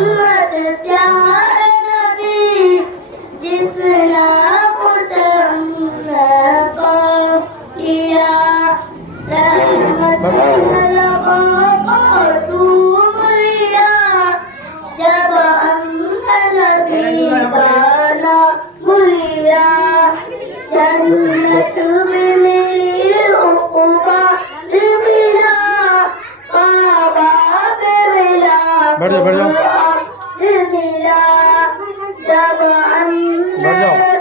मोहम्मद प्यारा नबी जितना खुद हमने किया रहमत तू मिला जब हमने नबी का नाम भूला जन्नत में मेरी उक़बा मिला काबा पे मिला बैठ जाओ मिला जब हमने